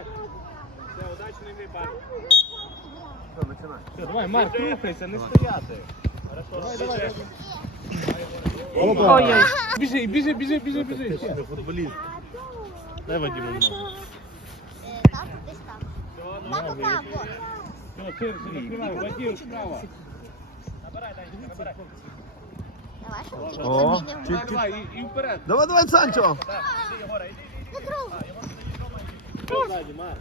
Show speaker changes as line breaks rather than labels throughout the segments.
Все, удачний гри, парень.
Все, починай.
Все, давай, Марк, рухайся, не стояти.
Хорошо, давай, давай.
Опа. Ой-ой. Біжи, біжи, біжи, біжи, біжи. Ще.
Футболіст.
Дай Вадиму ногу.
Так, десь там. Так, отак, от.
Все, ширше, закривай. Вадим, справа.
Набирай, Данечка, набирай.
Давай, щоб тобі
О,
тобі не
чуть-
Давай, і, і вперед.
Давай, давай, Санчо.
Так, іди, Єгора, іди.
Не кров.
Що ззаді, Марк?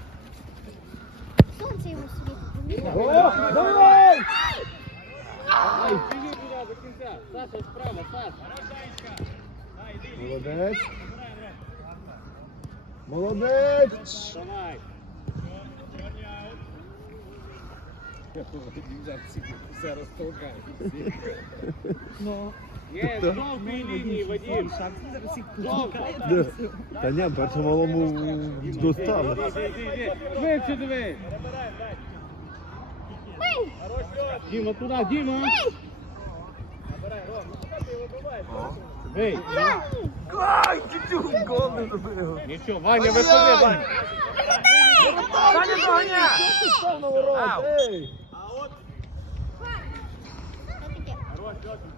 Сонце йому світить.
О, давай! Ай, біжи туди до кінця. Саша, справа, Саша.
Молодець. Молодець.
Давай. Все розтолкає. Є, з жовтої лінії, Вадим. Жовта.
Та ні, першому малому достали.
Іди, іди, іди. Швидше диви. Діма, туди, Діма. Ей,
Ай, чуть-чуть гол не забив.
нічого, Ваня, виходи, Ваня.
Саня доганяй! Ей!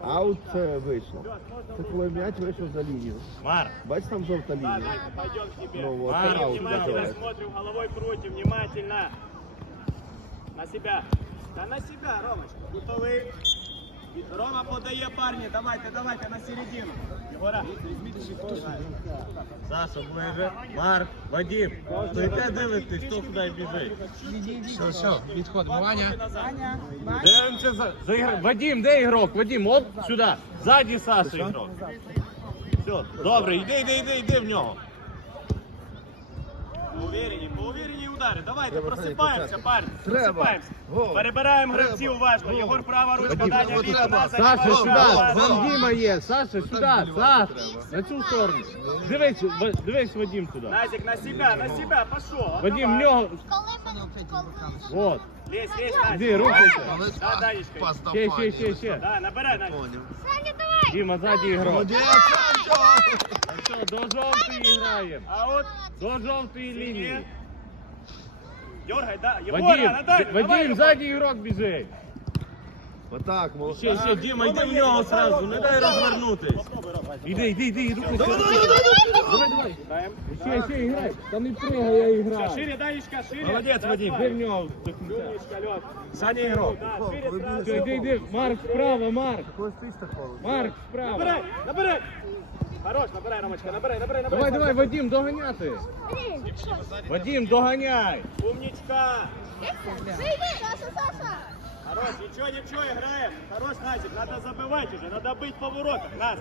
Аут це вийшло. Це коли м'яч вийшов за лінію.
Марк,
Бач, там жовта лінія.
пойдем к тебе.
Ну вот,
Смотри,
аут
внимательно
называется.
смотрим, головой крутим, внимательно. На себя. Да на себя, Ромочка. Готовы? Рома подає парні, давайте, давайте на середину. Єгора, візьміть щиток.
Саша ближе. Марк, Вадим, стоїте дивитесь, хто куди біжить.
Все, все, відходимо, Ваня.
Ваня.
Дивимося за, за ігр... Вадим, де ігрок? Вадим, от сюди. Ззаді Саша ігрок.
Все, добре, йди, йди, йди, йди в нього.
Уверені, поуверені удари. Давайте,
Треба
просипаємося,
ходити,
парні.
Треба.
Просипаємося.
Гол.
Перебираємо
Треба.
гравців уважно.
Гол.
Єгор права ручка,
Вадим,
Даня
от
ліва,
треба.
назад.
Саша,
Гол,
сюди,
гол,
там
гол.
Діма є. Саша, сюди, Саша. На цю сторону. Дивись, Ва- дивись, Вадим туди.
Назик, на себя, на себя, пошел.
Вадим, в нього.
Коли ми коли
От.
Лезь, лезь, Назик.
Іди, рухайся.
Да, Данечка.
Ще, ще, ще, ще.
Да, набирай, Назик.
Саня, давай!
Діма, ззаді ігрок.
Молодець, Санчо!
Все, до жовтої граємо.
А вот,
До жовтої лінії.
дергай, да. Егора,
Вадим,
на дальнюю, давай,
Вадим,
Егор.
ззаді ігрок біжить.
Отак, молодець.
Ще, ще, Діма, йди в нього сразу, не дай розвернутись.
Іди, іди, іди, рухайся.
Давай, давай, давай, давай.
Давай, давай.
Даем.
Ще, ще, іграй. Та не пригай, я
Всё,
іграю.
шире, Данечка, шире.
Молодец,
Да,
Вадим.
Іди в
давай.
нього до кінця.
Умничка, Лёд.
Саня ігрок.
Да, шире
Вы
сразу.
Все, іди, іди. Марк справа, Марк.
Коли стоїш так холодно?
Марк справа.
Набирай, набирай. Хорош, набирай, Ромочка, набирай, набирай, набирай.
Давай, давай, Вадим, доганяти. Вадим, доганяй.
Умничка.
Саша, Саша!
Хорош, ничего, ничего, играем. Хорош, Назик, надо забывать уже, надо быть в поворотах. Нас.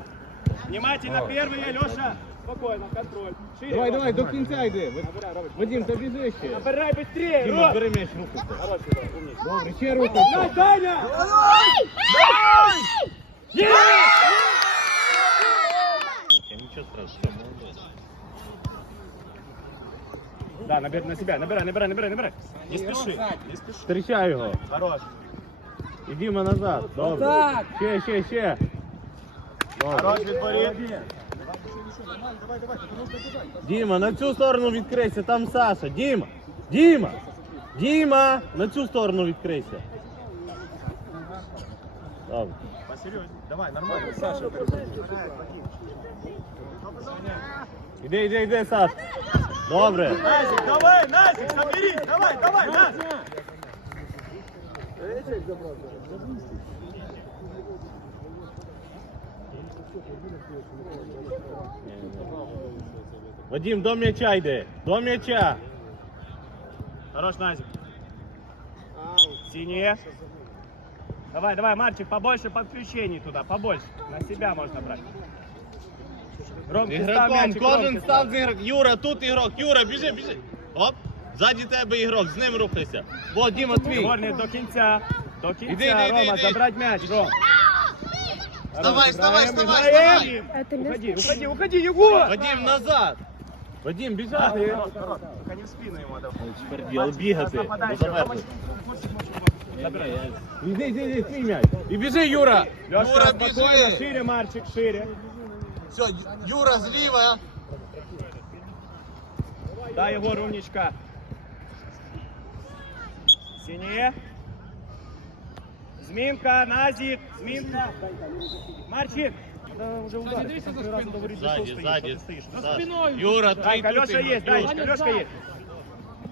Внимательно, первый, Леша. Спокойно, контроль. Шире,
Давай,
Рома.
давай, до кінця йди.
Набирай, Ромочка.
Вадим, та біжи ще.
Набирай быстрее,
Діма,
Ром.
бери м'яч, рухайся.
Хорош, Егор, умничка.
Добре, ще
На,
рухайся.
Даня!
Нічого страшного.
Да, набирай на себя, набирай, набирай, набирай, набирай. Не спеши, не спеши.
Встречай його.
Хорош.
І Діма назад. Добре. Ще, ще, ще.
Хорош, відборі.
Діма, на цю сторону відкрийся, там Саша. Діма, Діма, Діма, на цю сторону відкрийся. Добре.
Посерьезнее. Давай, нормально, Саша.
Іди, іди, іди, Саш. Добре.
Назик, давай, Назик, соберись, давай, давай, Назик.
Вадим, до м'яча йди. До м'яча.
Хорош, Назик. Синие. Давай, давай, Марчик, побольше подключений туда, побольше. На себя можно брать. Ромки, став
Ігроком,
мячик,
кожен
Ромки,
став з ігрок. Юра, тут ігрок. Юра, біжи, біжи. Оп. Ззаді тебе ігрок, з ним рухайся. Бо Діма твій.
Егор, до кінця. До кінця,
Іди, іди,
Рома,
іди.
забрать мяч, Ром.
Вставай, вставай,
Играем,
вставай,
играем.
вставай.
Уходи, уходи, уходи, Егор!
Вадим, назад. Вадим, біжати.
Только не в спину ему отдал.
Тепер діло бігати. До завершення.
Іди, іди, іди, свій м'яч. І біжи, Юра.
Лёшка,
Юра,
спокойно,
бежи.
шире, Марчик, шире.
Все, Юра зліва.
Да, Егор, умничка. Синие. Зминка, Назик, Зминка. Марчик. Да уже удар.
дивися за
Три раза
спину.
говорить,
Сзади,
что стоишь,
сзади.
что ты стоишь.
За
Саш,
спиною.
Юра, твій
Так,
тут
Алеша
і
есть,
Матюш.
Данечка, Алешка есть.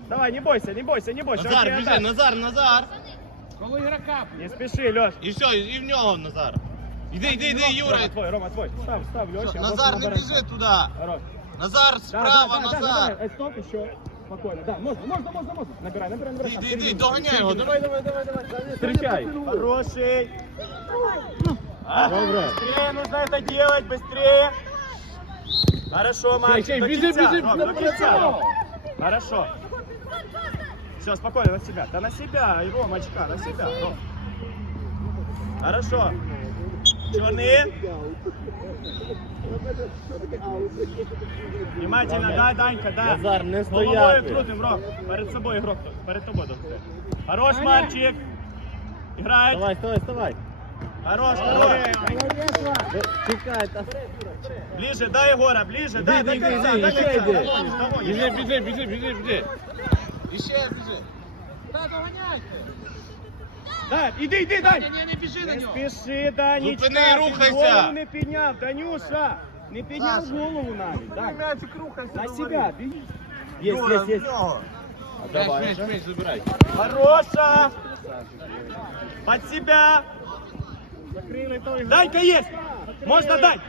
Давай, не бойся, не бойся, не бойся. он
Назар,
тебе
біжи,
отдаст.
Назар, Назар.
Коло ігрока.
Не спеши, Леш.
І все, і в нього Назар. Іди, іди, іди, Юра.
Рома твой, Рома твой. Став, став, Леша.
Назар, не біжи туди.
Хорош.
Назар,
Да,
справа,
да, да, да,
Назар.
давай, э, стоп, еще. Спокойно, да, можно, можно, можно, можно. Набирай, набирай, набирай.
Іди,
Там,
іди,
середину,
доганяй його,
середину.
давай, давай, давай, давай.
Встречай. Хороший. А,
Добре.
Быстрее нужно это делать, быстрее. Хорошо, мальчик,
чей,
до
бежи,
кінця,
бежи,
Ром,
до
до кінця.
кінця.
Ром. Хорошо. Все, спокойно, на себя. Да на себя, Ромочка, на себя. Ром. Хорошо. Черные. Внимательно, да, Данька, да.
Назар, не
Головою
стояти.
крутим, Ром. Перед собою ігрок. Перед тобою. Дмитро. Хорош, мальчик. Играет.
Давай, вставай, вставай.
Хорош, хорош.
Чекай, та...
Ближе, дай Егора, ближе, дай,
Іди,
дай
іди,
конца,
іди,
дай
іще
конца.
йди.
Того,
Біжи,
Егор.
біжи, біжи, біжи, біжи. Іще біжи.
Та доганяйте.
Да, іди, іди, дай.
Ні, ні, не біжи на
Не
нього.
спіши, Данечка.
Зупини,
ти
рухайся.
Голову не підняв, Данюша. Не підняв голову навіть. Так.
Мячик рухайся.
На себя, беги. Есть, есть, есть.
М'яч, м'яч, м'яч забирай.
Хороша. Под себя. Данька есть. Можно дать.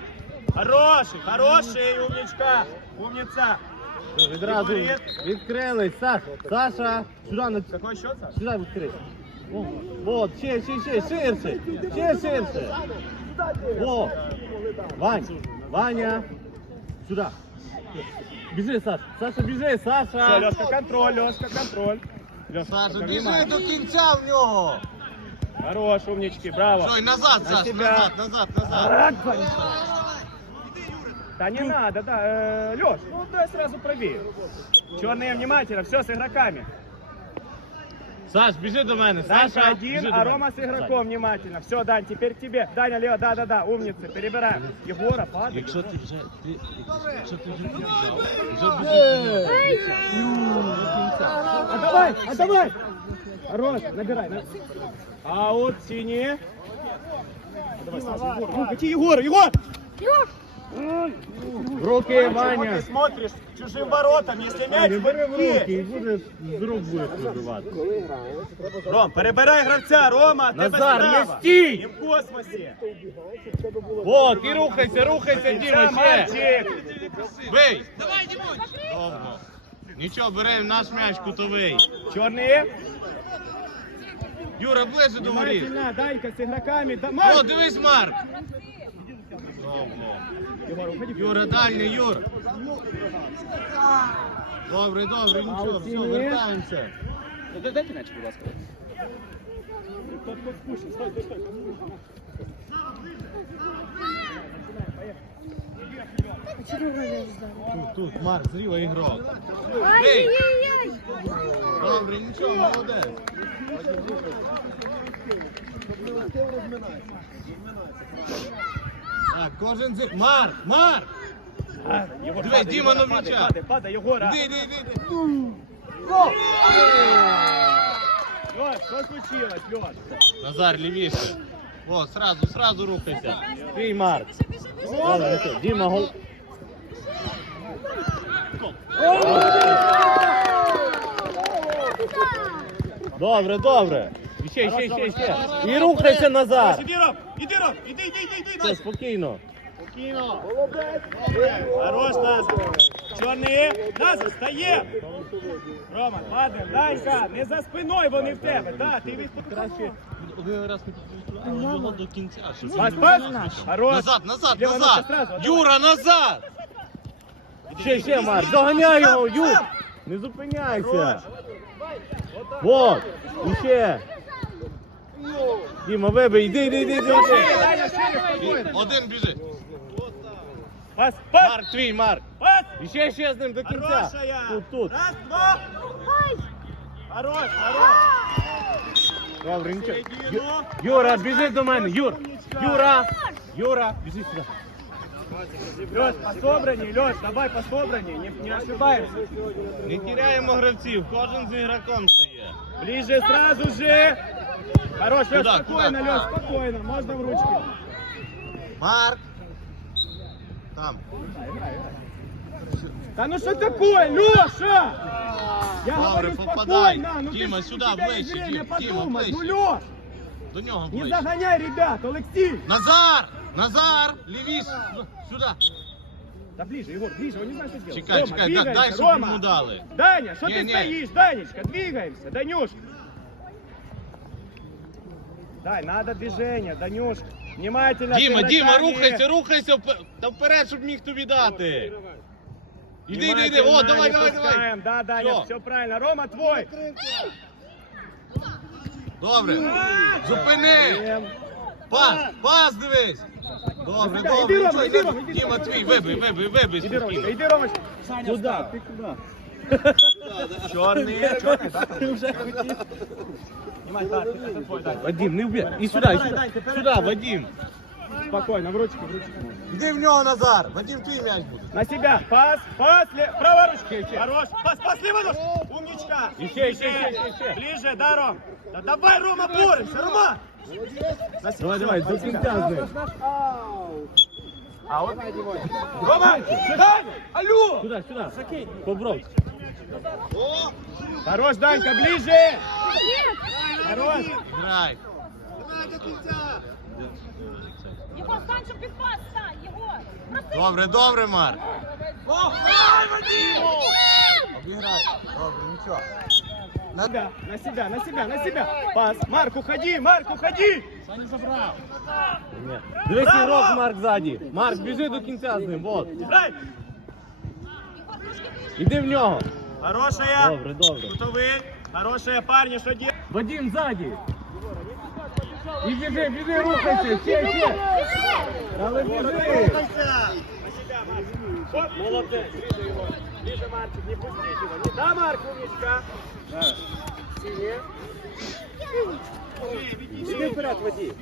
Хороший, хороший, умничка. Умница.
Відразу відкрились. Саш, Саша, сюди, на...
Какой счет, Саш?
сюди відкрий. О, Вот, ще, ще, ще, ширше. Ще ширше. О, Вань, Ваня, сюди. Біжи, Саш. Саша, біжи,
Все,
Саша.
Лешка, контроль, Лешка, контроль. Лешка,
Саша,
пока
біжи
внимание.
до кінця в нього.
Хорош, умнички, браво.
Що, і назад,
На
Саш,
себя.
назад, назад, назад.
Да не надо, да. Э, Леш, ну дай сразу пробей. Черные внимательно, все с игроками.
Саш, біжи до мене,
Данька
Саша.
один,
біжи до
а
мене.
Рома с игроком внимательно. Все, Дань, теперь к тебе. Даня, Лео, да-да-да, умницы, перебираем. Егора, падай.
Якщо ти вже, ти, якщо ти вже побіжав, вже біжи до нього.
А давай, а давай. Хорош, набирай. на- Аут, синие. Давай, Саша, Егор. Ну, какие Егор, Егор!
Руки, Ваня.
ты смотришь чужим воротам, если мяч
Не
в
бери в руки
руки.
і будеш з рук будеш вибивати.
Ром, перебирай гравця, Рома, тебе
Назар, не
справа.
стій!
І в космосі.
Вот, і рухайся, рухайся, Діма, ще.
мальчик.
Бий! Давай, Дімон! Довго. Нічого, беремо наш м'яч кутовий.
Чорні.
Юра, ближче до воріт.
Данька з ігроками.
О, дивись, Марк! Довго. Юра, дальний, Юр. Добре, добре, нічого, все, вертаємося.
Дайте м'яч, будь ласка.
Тут, тут, Марк, зріва ігрок. Добре, нічого, молодець. Так, кожен зі. Марк! Марк!
Його
Дивись,
падає,
Діма
його
Новіча.
падає, падає, Єгора.
Іди, іди, іди. Гол!
Ну, що случилось, Льош?
Назар, лівіше. О, сразу, сразу рухайся. Твій Марк. Ну Діма гол. Добре, добре. Ще, ще, ще, ще. І рухайся, Назар.
Иди, Ром, иди, Ром, иди, иди, иди, иди,
Все, спокійно.
Спокійно. Хорош, Назар. Чорний. Назар, стає. Рома, падаємо. Данька, не за спиною вони в тебе. Да, ти від краще.
Один раз не підготував його до кінця. щоб
Пас, пас. Хорош.
Назад, назад, назад.
ножка.
Юра, назад. Ще, ще, Марк, доганяй його, Юр. Не зупиняйся. Вот, іще. Діма, вибий, іди, іди.
Даня, шире.
Один біжи.
Пас, пас,
Марк, твій, Марк.
пас.
І ще, ще з ним до кінця.
Хорошая.
Тут, тут.
Раз, два. Хорош, хорош.
Добре, нічого.
Середину.
Юра, біжи до мене, Юр. Юра, Юра, біжи сюди.
Леш, по собранию, Леш, давай по не, не ошибаемся.
Не тіряємо гравців, кожен з ігроком стає.
Ближе сразу же. Хорош, Леш,
Куда,
спокойно,
куда?
Леш, спокойно. Можно в ручки.
Марк! Там.
Да ну что такое, Леша? Я
Добре,
говорю
попадай.
спокойно. Ну
Діма,
ты,
сюди,
у тебя
ближче,
есть время
Дім, Діма,
подумать.
ближче.
Ну, Леш,
До нього
не
ближче.
загоняй ребят, Алексей.
Назар! Назар! Лівіше! Сюди!
Да ближе, Егор, ближе, он не знает, что делать.
Чекай,
Рома,
чекай, да-
двигаемся,
дай, щоб
Рома.
йому дали.
Даня, что
Не,
ты
не.
стоишь, Данечка, двигаемся, Данюшка. Дай, надо движение, Данюшка. Внимательно.
Діма,
ты
Діма,
ногами.
рухайся, рухайся впе- та вперед, щоб міг тобі дати. Іди, іди, іди,
Внимательно,
о, давай,
не
давай, давай.
пускаем. Да, Даня,
Всё.
все правильно. Рома, твой.
Добре. Зупини.
Ем.
Пас, пас дивись. Добре,
Іди,
добре.
Рома,
нічого,
іди, Рома, іди,
Діма,
Рома.
твій, вибий, вибий, вибий
Иди, Ромочка,
спокійно.
иди, Ромочка.
Куда? Ты куда?
Черный, черный, да? Ты уже Снимай, да, это твой, да.
Вадим, не вб'є. І сюди, і сюди. Сюди, Вадим.
Спокойно, в ручки, в ручки.
Іди в нього, Назар. Вадим, твій м'яч буде.
На себя. Пас, пас, ле... право ручки. Хорош. Пас, пас, лево нож. Умничка.
Еще, еще, еще, еще.
Ближе, да, Ром? Да давай, Рома, боремся, Рома. На себя.
Давай, давай, до кінця з ним.
А вот. Рома, Даня, алло.
Сюди, сюди. Побров.
Хорош, Данька, ближе. Хорош.
Грай.
Єгор, стань, щоб під пас стань, Єгор. Прости.
Добре, добре, Марк.
Ай,
Обіграй. Добре, нічого.
На себя, на себя, на себя, на себя. Пас. Марк, уходи, Марк, уходи.
Дивись,
Браво!
ігрок Марк ззаді. Марк, біжи до кінця з ним, вот.
Играй.
Іди в нього.
Хорошая.
Добре, добре.
Крутовые. Хорошие парни, что делать?
Вадим ззаді. І біжи, біжи, рухайся, ще, ще. Але біжи.
Вот, молодец. Ближе его. Ближе, Марчик, не пустите его. Не да, Марк, умничка. Синий. Иди вперед, води.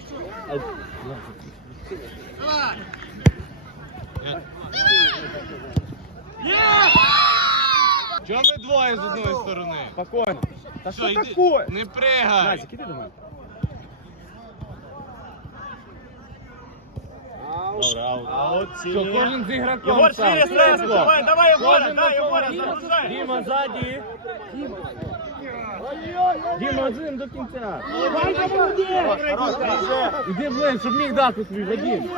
Чого ви двоє з одної сторони?
Спокойно. Да
Все,
что
іди.
такое?
Не пригай.
Назик, иди домой.
Добре, аут.
Аут,
Все,
синий.
кожен з ігроком
Егор,
сам.
шире сразу.
Швидко.
Давай, давай, Егора,
Кожен
да,
на
Егора,
своєму.
загружай.
Діма ззаді. Діма з ним до кінця.
Хорош, ближе.
Іди ближче, щоб міг дати свій Вадим.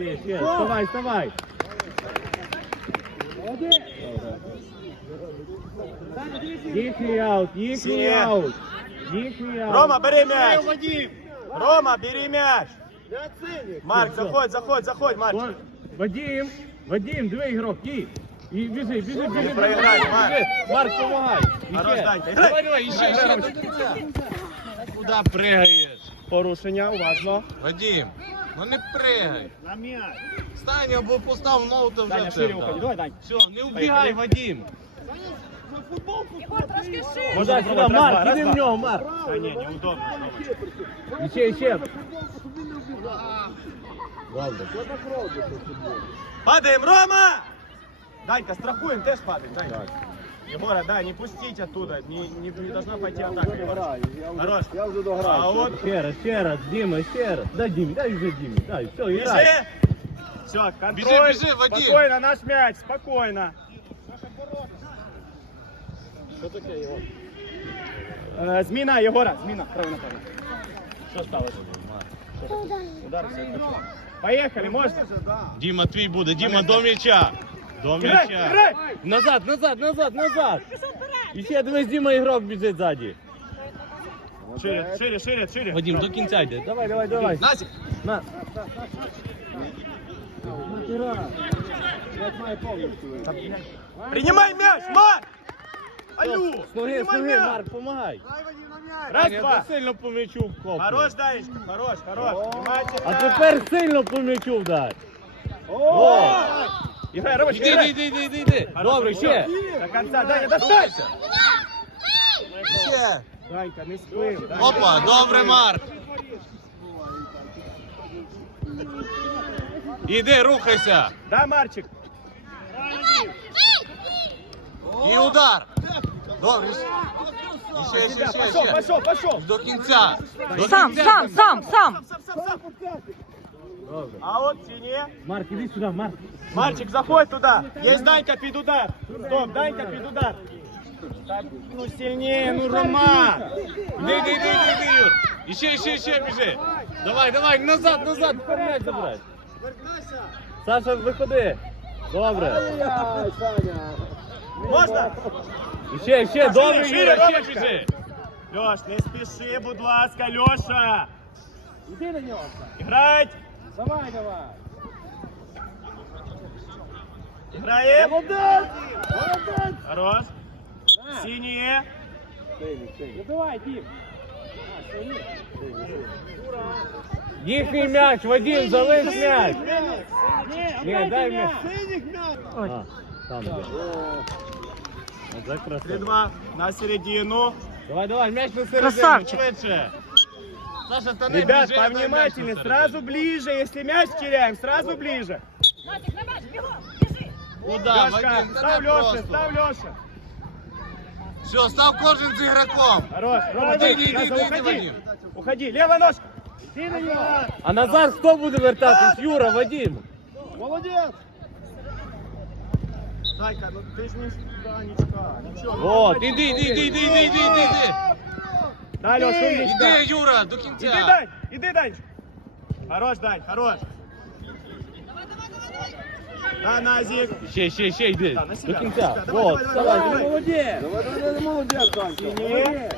Ще, ще, вставай, вставай. Їхній аут, їхній
Сіє.
аут. Їхній аут.
Рома, бери мяч. Рома, бери мяч. Марк, заходь, заходь, заходь, Марк.
Вон, Вадим, Вадим, диви ігрок, їй. І біжи, біжи, біжи. біжи,
проіграй,
біжи.
Марк.
Марк, помагай.
Хорош,
Іще.
Данька,
Давай,
грай.
давай, іще,
Грай,
іще
грай,
до кінця. Куди пригаєш?
Порушення, уважно.
Вадим, ну не пригай.
На мяч.
Стань або постав ногу, то вже
Даня,
все
шире
вдав.
уходи, давай, Дань.
Все, не вбігай, Вадим.
Єгор, трошки шире.
Можно
Сюди, сюди,
попробовать? Раз,
Марк,
два, раз,
іди в
два.
нього, Марк.
А, не, неудобно.
Іще, ще. Добре.
Падаем, Рома! Данька, страхуем, теж падаем, Данька. Егора, да, не пустить оттуда, не, не, не должна пойти атака. Егор. Хорош.
Я вже дограв.
А вот,
Ще раз, ще раз, Діма, ще раз. Дай Дімі, дай вже Дімі, дай, все, грай.
бежи! Все, контроль.
Бежи, бежи, Вадим.
Спокойно, наш мяч, спокойно. Э, зміна, Єгора, зміна, правильно, правильно. Що сталося? Удар, все, хорошо. Поехали, можно?
Діма твій буде, Діма до м'яча. До
Играй,
м'яча.
играй!
Назад, назад, назад, назад. І ще дивись, Діма ігрок біжить ззаді.
Шире, шире, шире, шире.
Вадим, до кінця йде. Давай, давай, давай.
Назик.
На.
Принимай мяч, Марк! Алло,
З ноги, з
принимай
ноги,
мяч!
Марк, помагай.
Раз,
Таня,
два.
ти сильно по м'ячу вкопує.
Хорош, Данечка, хорош, хорош. Внимательно.
А тепер сильно по м'ячу вдар.
О! Играй, Ромочка,
Іди,
играй.
іди, іди, іди, іди. Добре, ще.
До конца, Даня, достайся!
Ще.
Данька, не спив. Данька.
Опа, добре, Марк. Іди, рухайся.
Да, Марчик?
І удар. Добре. І ще, ще, ще,
Пошел,
ще.
пошел, пошел.
До кінця. До
Сам,
кінця.
сам, сам, сам.
А вот синий.
Марк, іди сюди, Марк.
Мальчик, заходь туда. Есть Данька під удар. Стоп, Данька під удар. Так, ну сильнее, ну Роман.
Іди, іди, іди, іди, Юр. І ще, ще, ще біжи. Давай, давай, назад, назад, м'яч забирай. Саша, виходи. Добре.
Можна?
І ще, ще, добре,
шире,
Юра, ще
Ромочка.
біжи.
Леш, не спіши, будь ласка, Леша. Іди на нього. Грать.
Давай, давай.
Граем. Молодець. Хорош. Синие.
Забивай, Дім.
Їхній м'яч, Вадим, залиш м'яч. Ні, дай м'яч.
Ой.
А, там де. Оце красиво.
3-2 на середину.
Давай, давай, м'яч на середину,
Красавчик.
швидше. Саша, та не
Ребят,
біжи, дай м'яч
повнимательнее,
на
сразу
середину.
ближе. Если мяч теряем, сразу ближе.
Куда,
Лешка,
Вадим? Та
став
не
Леша,
просто.
став Леша.
Все, став кожен з ігроком.
Хорош, Рома,
Иди,
иди,
иди,
Наза,
иди,
уходи.
Вадим.
Уходи, левая ножка. Иди на него.
А назад хто буде вертатись? Юра, Вадим.
Молодець!
Зайка, ну ты ж не Данечка. Ничего. ну
Вот,
давай.
іди, іди, іди, іди, іди, іди, іди.
Да, Леш, умничка.
Іди, Юра, до
Иди,
кінця.
Дань, иди, Дань. Хорош, Дань, хорош. Да, Назик.
Ще, ще, ще йди.
Да, на
До
себя.
кінця.
Давай,
Вот,
давай,
давай.
давай, давай.
Молодець.
Давай, давай, давай, молодець, Данька.
Не,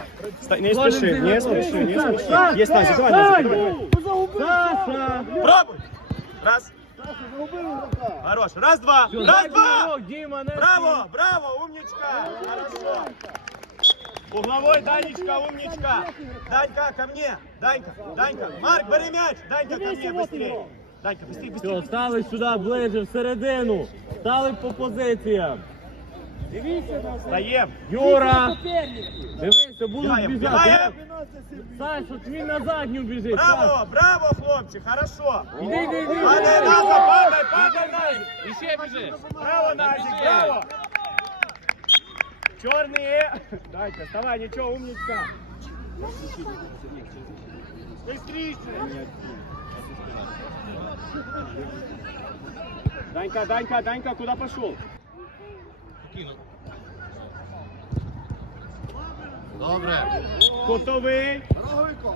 Ста- не
Кожен
спеши, не
зіграв.
спеши, не
Саша,
спеши. Есть Назик, давай, Назик, давай, давай.
Саша!
Пробуй. Раз.
Загубив ігрока.
Хорош. Раз, два.
Всё,
Раз,
дай
два.
мирок, Діма, не
Браво, браво, умничка. Хорошо. Угловой, Данечка, умничка. Данька, ко мне. Данька, Данька. Марк, бери мяч. Данька, ко мне быстрее. Данька, быстрее, быстрее.
Все, стали сюди ближе, всередину. Стали по позиціям.
Дивіться на все.
Встаем.
Юра,
Суперники.
дивися, будуть
Бігаємо,
біжати.
бігаємо.
Саш, от він на задню біжить. Саш.
Браво, браво, хлопцы, хорошо.
Іди, іди, іди.
Падай, Наза, падай, падай, Назик.
І ще біжи.
Браво, Назик,
Побежи.
браво. Черные. Данька, вставай, ничего, умничка. Быстрее. Данька, Данька, Данька, куда пошел?
Добре.
Кутовый.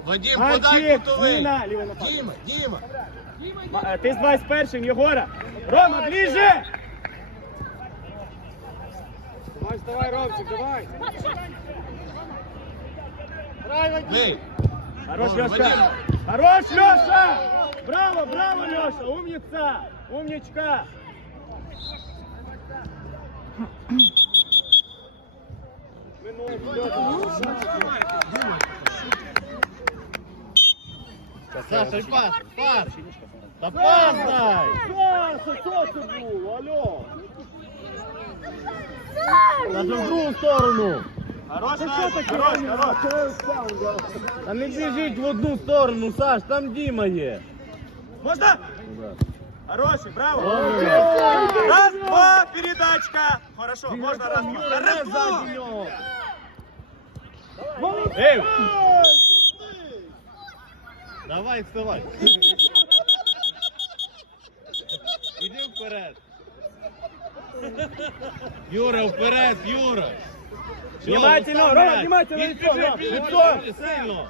Вадим, подай
Мальчик,
кутовий.
Нина, лівий напад.
Діма, Діма.
Ма- е, Ти з 21-м, Єгора. Рома, ближе.
Давай, Ромчик, давай.
Бей.
Хорош, Леша. Хорош, Леша. Браво, браво, Леша. Умница. Умничка.
Саша, пас, пас. Та пас дай.
Саша, що це було? Алло!
Та ж в другу сторону.
Хорош, Назик, хорош, хорош.
Це сам, да.
Та не біжіть в одну сторону, Саш, там Діма є.
Можно? Хороший, браво.
Добре.
Раз, два, передачка. Хорошо, можно раз,
Юра,
раз,
не
два.
ззаді нього.
Эй,
Давай, вставай. Іди вперед. Юра, вперед, Юра!
Внимательно, Рома, внимательно, лицо, Рома, лицо!
Сильно!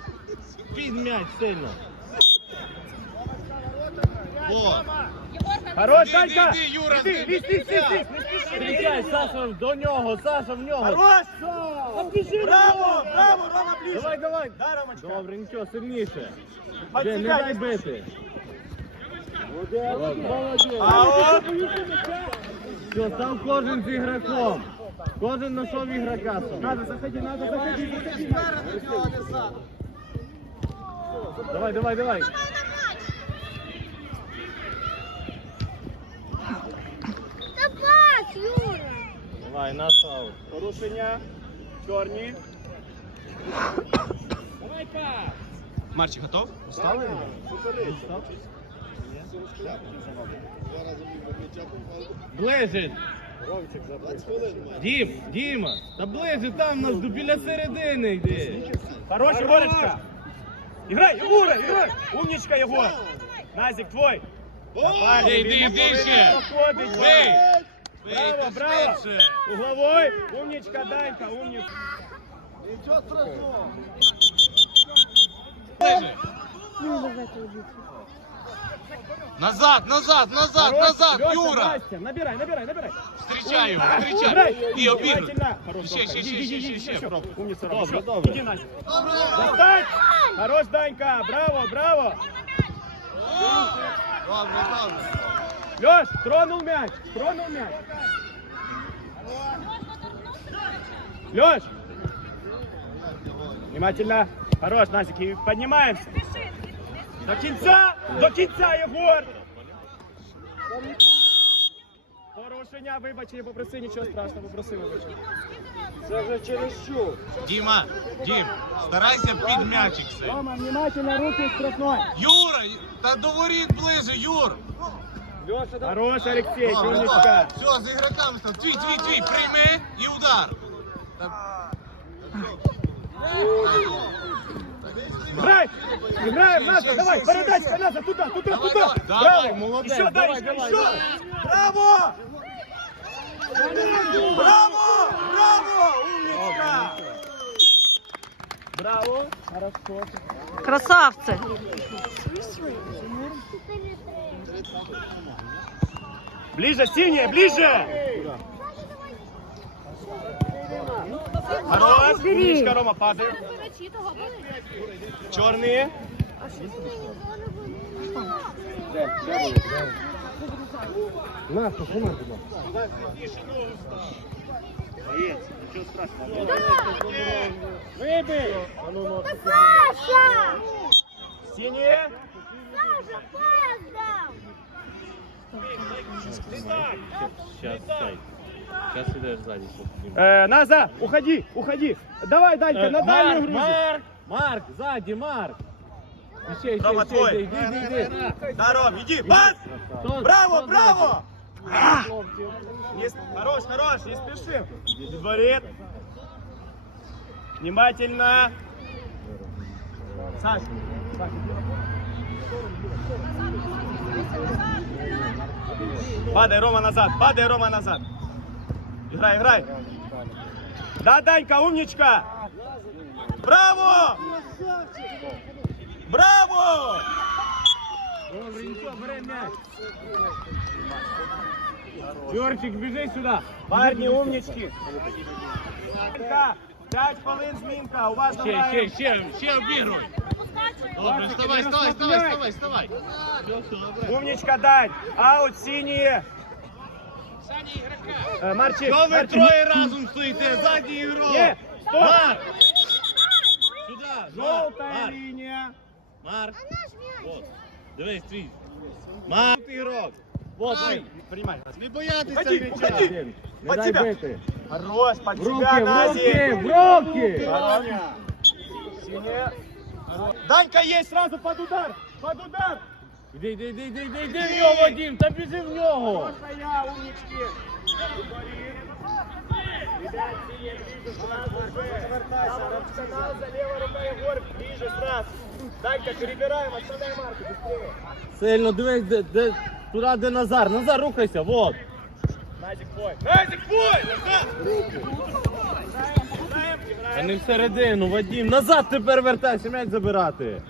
Під м'яч сильно!
Вот.
Хорош, Санька!
Іди, Юра, Іди,
іди,
іди,
іди,
Передай, Саша, до нього, Саша, в нього!
Хорош! Обіжи! Браво, браво, Рома, ближче!
Давай, давай!
Давай,
Добре, нічого, сильніше! Не дай бити! Все, став кожен з ігроком. Кожен знайшов ігрока.
Надо, заходи, надо, заходи, заходи.
Давай, давай, давай.
Та пас, Юра.
Давай, наш аут.
Порушення. Чорні.
Давай, пас.
Марчик готов? Устали?
Ближить. Дім, Діма, та ближче там нас до біля середини йди.
Хорош, Егорочка. Играй, Егора, играй. Умничка, Егор. Назик, твой. Давай,
Іди,
він
іди
повинен
ще.
проходить.
Бий.
Браво, браво. Угловой. Умничка, Данька, умничка.
Нічого страшного.
Назад, назад, назад,
Хорош,
назад, Юра!
Настя, Набирай, набирай, набирай.
Встречай
Играй.
встречай! І обігруй!
Внимательно. Хорош,
Ще,
Ромка.
ще,
Иди,
ще,
иди,
ще,
иди,
ще,
еще.
ще.
Умница,
Добре, добре.
Иди, Настя. Достань. Хорош, Данька. Браво, браво.
Добре, добре.
Леш, тронул мяч, тронул мяч. Леш. Внимательно. Хорош, и поднимаемся. До кінця, до кінця, Єгор. Порушення, вибач, я попроси, нічого страшного, попроси, вибач. Це вже через що?
Діма, Дім, старайся під м'ячик все.
Рома, внимательно, руки штрафной.
Юра, та до воріт ближе, Юр!
Хорош, Алексей,
Добре,
умничка.
добре. Все, з ігроками став.
Твій, твій, твій, прийми і удар.
Играй! Играем, Настя, давай, передачка, Настя, туда, туда,
Давай,
туда.
давай, молодец,
Еще,
давай,
Дарья, еще. Браво! Браво! Браво! Умничка! Браво! Хорошо.
Красавці.
Ближе, синяя, ближе! Хорош! Умничка, Рома, падает. Черные.
Настя, що надо? нам?
Выбей!
Саша!
Синие.
Саша, пас дам!
Сейчас, стай. Сейчас ідеш ззаді.
Э, назад, уходи, уходи. Давай, Данька, на дальнюю грузу.
Марк, Марк, ззаді, Марк. Іще, іще,
Рома,
іще,
твой.
іди, іди, іди.
Да, Ром, иди, пас!
Хто-
Браво,
хто
браво! А! Не с- хорош, хорош, не спешим. Дворит. Внимательно. Саш. Саш. Падай, Рома, назад. Падай, Рома, назад. Играй, играй. Да, Данька, умничка. Браво! Браво!
Добренько, бери м'яч. Юрчик, біжи сюди.
Парни, умнички. Змінка. П'ять хвилин змінка. Уважно
Ще, ще,
граємо.
ще, ще обігруй. Добре, вставай, вставай, вставай, вставай, вставай.
Умничка, Дань. Аут, синие. Е, Марчик,
Що ви
Марчик.
троє разом стоїте? Задній ігрок.
Ні, стоп.
Марк! Сюди, Марк,
Желтая
Марк,
линия.
Марк. Вот. Дивись, твій. Марк, ігрок. Вот,
Ай.
він.
Принимай.
Не боятися
Уходи,
м'яча.
уходи.
Не
Под
дай
тебя.
бити.
Хорош, под
В
тебя,
руки, в
Нази.
руки, в руки.
Хорош. Синяя. Данька есть сразу под удар. Под удар.
Іди, іди, іди, іди, іди, іди в нього, Дім, та біжи в нього.
Я, умнички. Ребят, синяя, ближе сразу же. Развертайся. Рационал за левой рукой, Егор, ближе сразу. Данька, перебираем, оставляй марку, быстрее.
Сильно дивись, де, де, туди, де Назар. Назар, рухайся, вот.
Назик твой. Назик твой! Назад!
Та не всередину, Вадим. Назад тепер вертайся, м'яч забирати.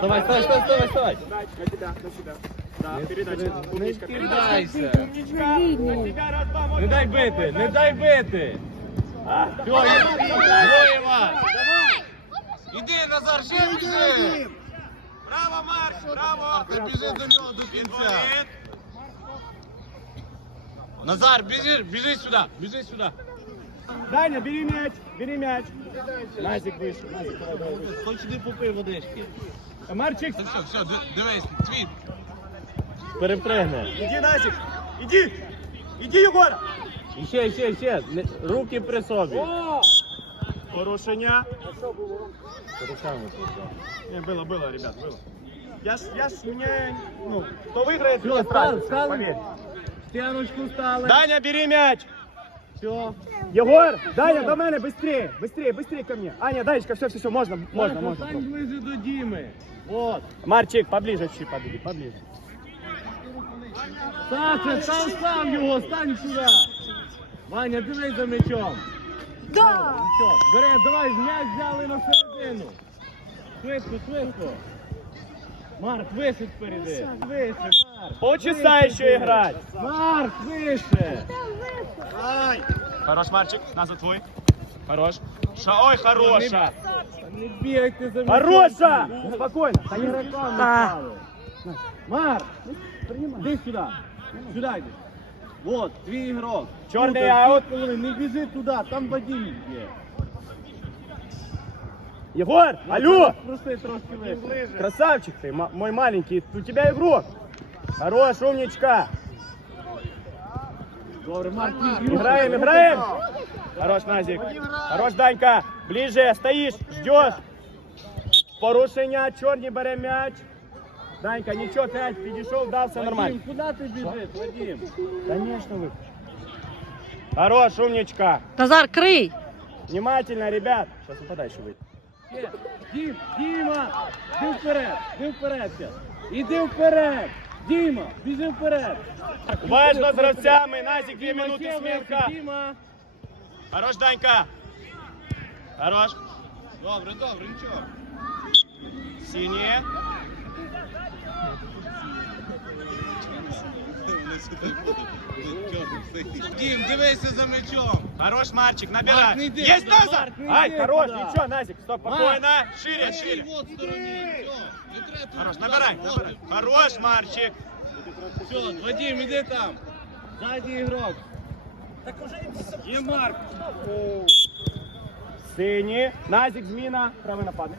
Давай, вставай, вставай, вставай, вставай.
На тебя, на тебя. Да, передача.
Не
Умничка,
кидайся.
передача. Умничка. На тебя раз, два, вот
Не дай
так,
бити,
вот
не
так.
дай бити.
А,
Все,
давай,
іди,
давай.
двоє вас. Іди, Назар, ще біжи.
Браво, Марк, браво.
Ти біжи до нього до кінця.
Підводить.
Назар, біжи, біжи сюди, біжи сюди.
Даня, бери мяч, бери мяч. Назик выше, Назик, давай, давай, выше.
Хоч не попив водички.
Марчик,
Та все, все, ди- дивись, твій. Перепригне.
иди, Назик, иди. Иди, Егор.
І ще, ще, ще. Не- Руки при собі.
Порушення.
Руками тут.
Не, было, было, ребят, было. Я ж, я ж не, ну, кто выиграет,
Всё,
будет
стал,
праздник,
стал.
поверь.
Стеночку стали.
Даня, бери мяч.
Все.
Егор, Даня, до мене, быстрее, быстрее, быстрее ко мне. Аня, Данечка, все, все, все, можно, можно,
Саша,
можно.
стань ближе до Діми. Вот.
Марчик, поближе чуть подойди, поближе.
Саша, сам сам його, стань сюди. Ваня, дивись за м'ячом.
Да.
Нічого. Бери, давай, м'яч взяли на середину. Швидко, швидко. Марк, вище впереди. Вище, Марк.
Полчаса
Вище
еще
вперед.
играть.
Марк, вище.
Хорош, Марчик, назад твой. Хорош. Ша, ой, хороша.
Не бігайте за м'ячом.
Хороша! Спокойно.
Та ігрокам не
Так.
стали. Марк, іди сюди. Сюди йди. Вот, твій ігрок.
Чорний
Тут,
аут.
дві хвилини, Не біжи туди, там Вадим є.
Егор, алло!
Прости трошки вище.
Красавчик ты, ма- мой маленький. У тебя игрок. Хорош, умничка.
Добре, Марк, твій ігрок.
Играем, играем. Хорош, Назик. Хорош, Данька. Ближе, стоишь, ждешь. Порушення, чорні бере м'яч. Данька, нічого, п'ять, підійшов, дав, все нормально.
Вадим, куди ти біжиш, Вадим?
Конечно, выпущу. Хорош, умничка.
Назар, крий.
Внимательно, ребят. Сейчас вы подальше выйдете.
Є. Дім, Діма, іди вперед, іди вперед. ще. Іди вперед. Діма, біжи вперед.
Уважно з гравцями. Назик, дві
Діма,
минути
ще вище,
смінка.
Діма.
Хорош, Данька. Хорош.
Добре, добре, нічого.
Синие.
Дім, дивися за м'ячом.
Хорош, Марчик, набирай.
Марк, не йди
Есть
туди,
Назар!
Марк, не
Ай,
йди
хорош,
туди.
ничего, Назик, стоп,
Марк.
спокойно. Шире,
Ей,
шире.
вот стороні. Все, не треба тут
Хорош,
туди,
набирай,
вот.
набирай. Хорош, Марчик.
Все, Вадим, іди там. Ззаді ігрок. Є Марк.
Сині. Назик, зміна. Правий нападник.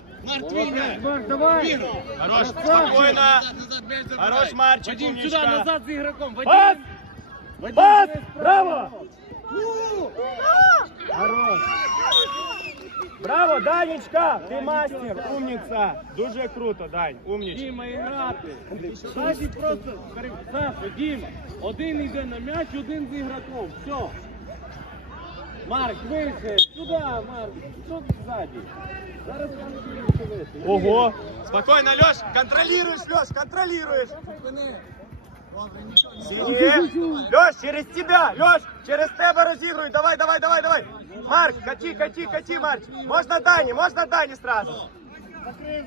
м'яч забирай.
Хорош, Марчик,
Вадим, сюди,
умничка.
назад з ігроком. Вадим.
Пас!
Вадим,
Пас! Браво! Хорош. Браво, Данечка, ти мастер, умниця. Дуже круто, Дань, умничка.
Діма грати. Ззаді просто Саша, Діма, один йде на м'яч, один з ігроком. Все. Марк, вище. Сюди, Марк. Тут ззаді. Зараз там буде вище.
Ого. Спокойно, Леш, контролируешь, Леш, контролируешь.
Добре, нічого, нічого.
Синие. Леш, через тебя, Леш, через тебе розігруй. Давай, давай, давай, давай. Марк, кати, кати, кати, Марк. Можна Дані, можна Дані сразу.
Вадим,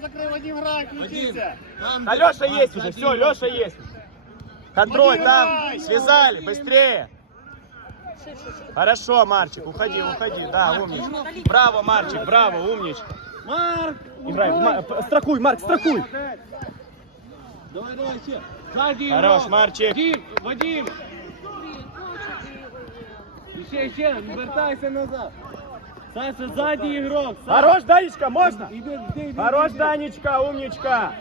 там,
А
де-
Леша
Марк,
есть уже,
Вадим,
все, Леша есть. Контроль там, связали, быстрее. Хорошо, Марчик, уходи, уходи, да, умничка. Браво, Марчик, браво, умничка.
Марк!
Играй, Ма- п- страхуй, Марк, страхуй.
Давай, давай, ще. Ззаді
Хорош,
ігрок.
Марчик.
Дім, Вадим. І ще, ще, вертайся назад. Саша, ззаді ігрок. Саша.
Хорош, Данечка, можно?
Іди, іди, іди,
Хорош,
іди.
Данечка, умничка.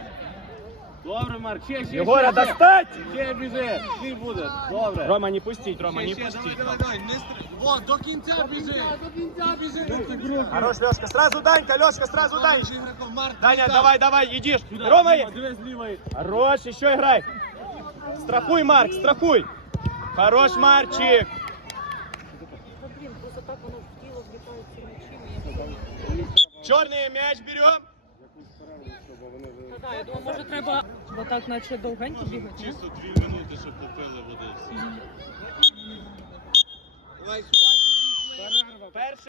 Добре, Марк, ще, ще,
Егора,
ще, ще.
достать.
Ще біжи, ти буде. Добре.
Рома, не пустить, Рома, не
Ще, ще, давай,
пустить.
давай, давай, не стр... Вот, до кінця біжи. До кінця біжи.
Хорош, Лешка, сразу Данька, Лешка, сразу
Марк,
Данечка.
ігроком, Марк,
Даня,
там.
давай, давай, идишь.
Сюди,
Рома
Діма,
есть.
Дивись лівий.
Хорош, еще играй. Страхуй, Марк, страхуй. Хорош, Марчик. Черный мяч берем.
Так, я думаю, може треба, бо так наче довгенько бігати. ні?
Чисто дві минути, щоб попили води всі. Давай сюди підійшли.
Перший.